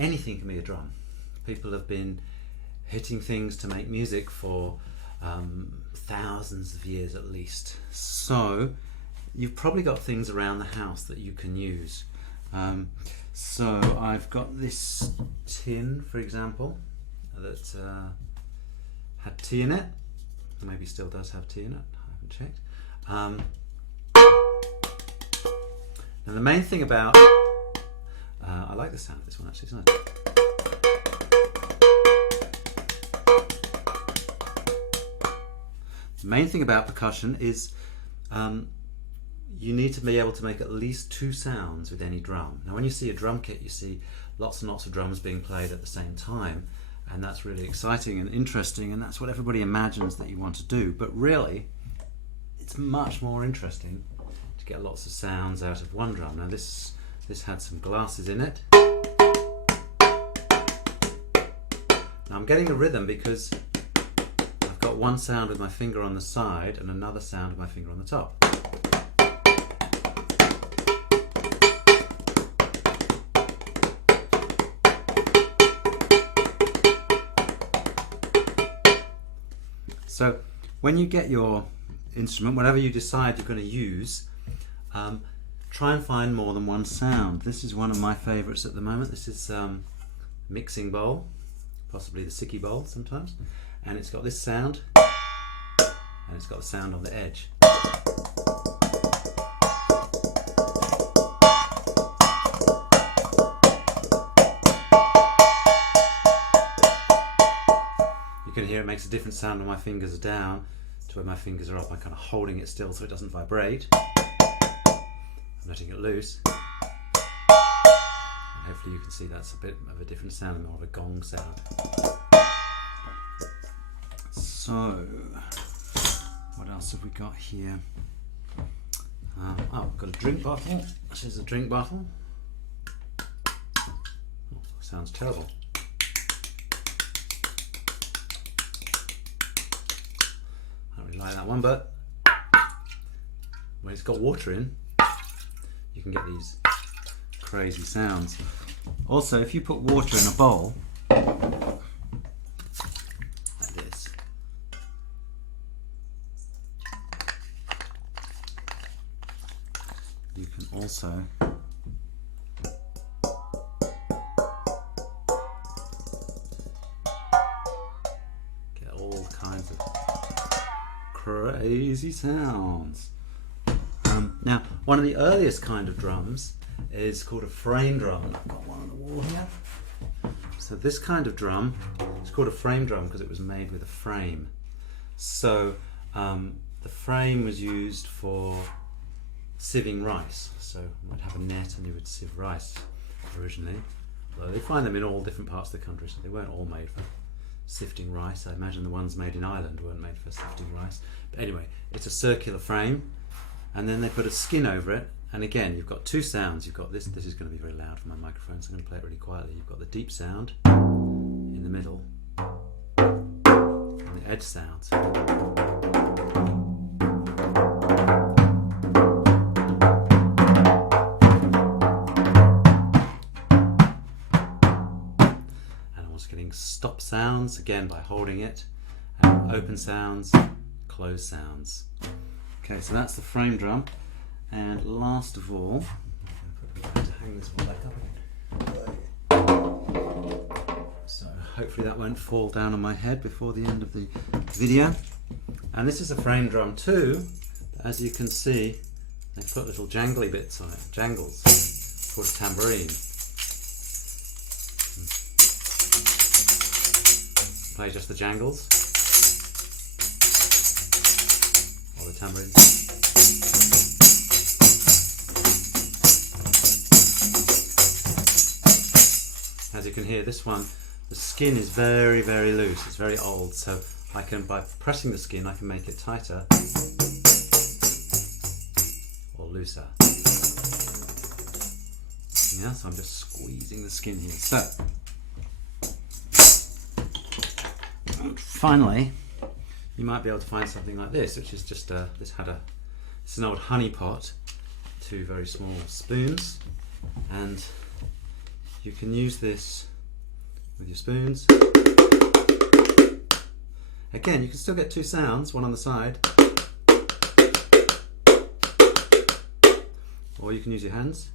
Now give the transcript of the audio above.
anything can be a drum. People have been hitting things to make music for thousands of years at least. So you've probably got things around the house that you can use. So I've got this tin, for example, that had tea in it. Maybe still does have tea in it, I haven't checked. Now the main thing about, I like the sound of this one actually, isn't it? The main thing about percussion is you need to be able to make at least 2 sounds with any drum. Now when you see a drum kit, you see lots and lots of drums being played at the same time, and that's really exciting and interesting, and that's what everybody imagines that you want to do. But really, it's much more interesting to get lots of sounds out of one drum. Now this had some glasses in it. Now I'm getting a rhythm because I've got one sound with my finger on the side and another sound with my finger on the top. So when you get your instrument, whatever you decide you're going to use, try and find more than one sound. This is one of my favourites at the moment. This is mixing bowl, possibly the sicky bowl sometimes, and it's got this sound, and it's got the sound on the edge. You can hear it makes a different sound when my fingers are down to when my fingers are up. I'm kind of holding it still so it doesn't vibrate. I'm letting it loose. And hopefully you can see that's a bit of a different sound, more of a gong sound. So, what else have we got here? Oh, we've got a drink bottle. This is a drink bottle. Oh, sounds terrible. Like that one, but when it's got water in, you can get these crazy sounds. Also, if you put water in a bowl like this, you can also get all kinds of crazy sounds. Now, one of the earliest kind of drums is called a frame drum, and I've got one on the wall here. So this kind of drum is called a frame drum because it was made with a frame. So the frame was used for sieving rice. So you might have a net and you would sieve rice originally. Although they find them in all different parts of the country, so they weren't all made for sifting rice. I imagine the ones made in Ireland weren't made for sifting rice. But anyway, it's a circular frame, and then they put a skin over it, and again you've got 2 sounds. You've got this is going to be very loud for my microphone, so I'm going to play it really quietly. You've got the deep sound in the middle and the edge sounds. Getting stop sounds again by holding it, and open sounds, close sounds. Okay, so that's the frame drum, and last of all, I'm going to hang this one back up again. So hopefully that won't fall down on my head before the end of the video. And this is a frame drum too. As you can see, they put little jangly bits on it, jangles, called a tambourine. Play just the jangles or the tambourine. As you can hear, this one, the skin is very, very loose. It's very old, so I can, by pressing the skin, I can make it tighter or looser. Yeah, so I'm just squeezing the skin here. So. Finally, you might be able to find something like this, which is just it's an old honey pot, 2 very small spoons, and you can use this with your spoons. Again, you can still get two sounds, one on the side, or you can use your hands.